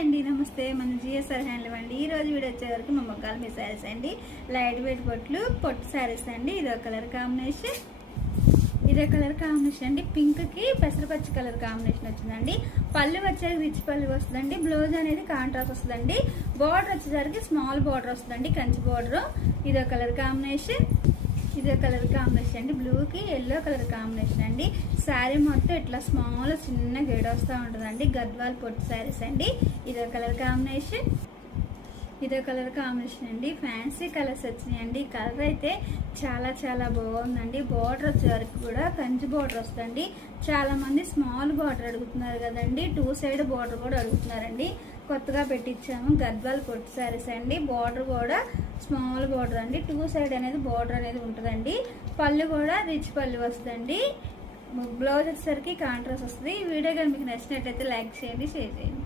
అండి, నమస్తే. మన జిఎస్ఆర్ హ్యాండ్లూమ్ అండి. ఈ రోజు వీడియో వచ్చే వరకు మా మొక్కల మీ శారీస్ అండి. లైట్ వెయిట్ పొట్టు శారీస్ అండి. ఇదో కలర్ కాంబినేషన్ అండి. పింక్ కి పెసరపచ్చి కలర్ కాంబినేషన్ వచ్చిందండి. పళ్ళు వచ్చేసరికి రిచ్ పళ్ళు వస్తుందండి. బ్లౌజ్ అనేది కాంట్రాస్ట్ వస్తుందండి. బార్డర్ వచ్చేసరికి స్మాల్ బార్డర్ వస్తుందండి, కంచి బార్డర్. ఇదో కలర్ కాంబినేషన్ అండి. బ్లూకి ఎల్లో కలర్ కాంబినేషన్ అండి. శారీ మొత్తం ఇట్లా స్మాల్ చిన్న గేడ్ వస్తూ ఉంటుందండి. గద్వాల్ పొట్టు శారీస్ అండి. ఇదో కలర్ కాంబినేషన్ అండి. ఫ్యాన్సీ కలర్స్ వచ్చినాయండి. కలర్ అయితే చాలా చాలా బాగుందండి. బార్డర్ వచ్చే వరకు కూడా కంచి బార్డర్ వస్తుందండి. చాలా మంది స్మాల్ బార్డర్ అడుగుతున్నారు కదండి, 2 సైడ్ బార్డర్ కూడా అడుగుతున్నారండి. కొత్తగా పెట్టించాము గద్వాల్ పొట్టు శారీస్ అండి. బార్డర్ కూడా స్మాల్ బార్డర్ అండి. 2 సైడ్ అనేది బార్డర్ అనేది ఉంటుందండి. పళ్ళు కూడా రిచ్ పళ్ళు వస్తుందండి. బ్లౌజ్ వచ్చేసరికి కాంట్రాస్ట్ వస్తుంది. ఈ వీడియో కానీ మీకు నచ్చినట్లయితే లైక్ చేయండి, షేర్ చేయండి.